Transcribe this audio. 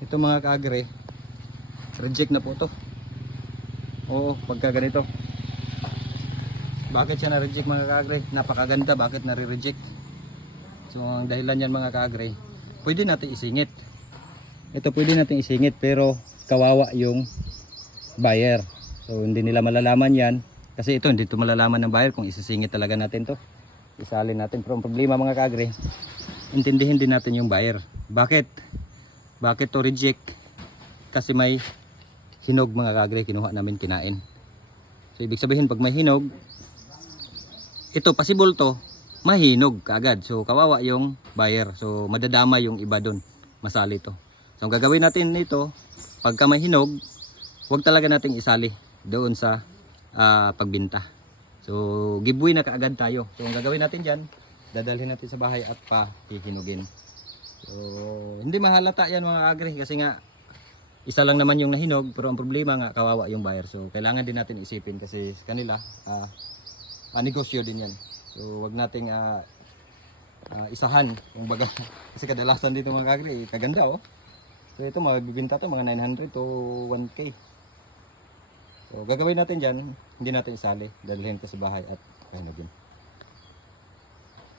Ito mga kaagre, reject na po to. Oo, pagka ganito. Bakit siya na-reject mga kaagre? Napakaganda, bakit nare-reject? So ang dahilan yan mga kaagre, pwede natin isingit. Ito pwede natin isingit pero kawawa yung buyer. So hindi nila malalaman yan. Kasi ito hindi ito malalaman ng buyer kung isisingit talaga natin to. Isalin natin. Pero ang problema mga kaagre, intindihin din natin yung buyer. Bakit? Bakit to reject? Kasi may hinog mga kaagre, kinuha namin kinain. So ibig sabihin pag may hinog, ito possible to mahinog kaagad. So kawawa yung buyer. So madadama yung iba doon. Masali to. So ang gagawin natin nito, pagka may hinog, huwag talaga nating isali doon sa pagbinta. So giveaway na kaagad tayo. So ang gagawin natin diyan, dadalhin natin sa bahay at pahihinugin. So hindi mahalata yan mga kaagre kasi nga isa lang naman yung nahinog, pero ang problema nga kawawa yung buyer. So kailangan din natin isipin kasi kanila negosyo din yan. So wag nating isahan yung baga kasi kadalasan dito mga kaagre kaganda oh. So ito magbibenta to mga 900 to 1k. So gagawin natin diyan, hindi natin isali, dadalhin ko sa bahay at pahinugin.